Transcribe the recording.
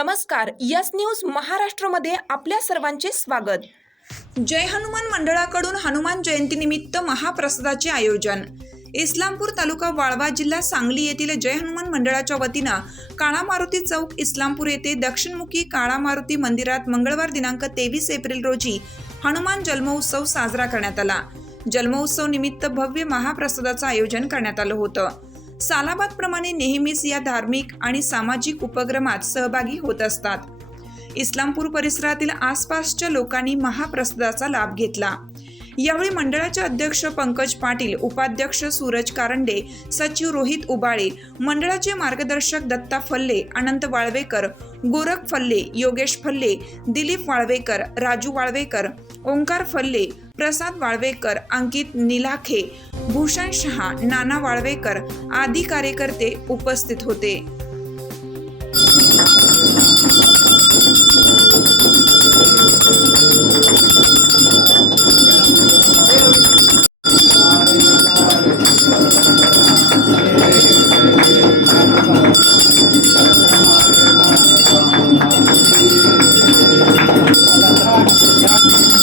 नमस्कार yes news महाराष्ट्रमध्ये आपल्या सर्वांचे स्वागत. जय हनुमान मंडळाकडून हनुमान जयंतीनिमित्त महाप्रसादाचे आयोजन. इस्लामपूर तालुका वाळवा जिल्हा सांगली येथील जय हनुमान मंडळाच्या वतीनं काळा मारुती चौक इस्लामपूर येथे दक्षिणमुखी काळा मारुती मंदिरात मंगळवार दिनांक तेवीस एप्रिल रोजी हनुमान जन्मोत्सव साजरा करण्यात आला. जन्मोत्सव निमित्त भव्य महाप्रसादाचं आयोजन करण्यात आलं होतं. सालाबाद प्रमाणे नेहमीच या धार्मिक आणि सामाजिक उपक्रमात सहभागी होत असतात. इस्लामपूर परिसरातील आसपासच्या लोकांनी महाप्रसादाचा लाभ घेतला. यावेळी मंडळाचे अध्यक्ष पंकज पाटील उपाध्यक्ष सूरज कारंडे सचिव रोहित उबाळे मंडळाचे मार्गदर्शक दत्ता फल्ले अनंत वाळवेकर गोरख फल्ले योगेश फल्ले दिलीप वाळवेकर राजू वाळवेकर ओंकार फल्ले प्रसाद वाळवेकर अंकित निलाखे भूषण शहा नाना वाळवेकर आदी कार्यकर्ते उपस्थित होते Yeah.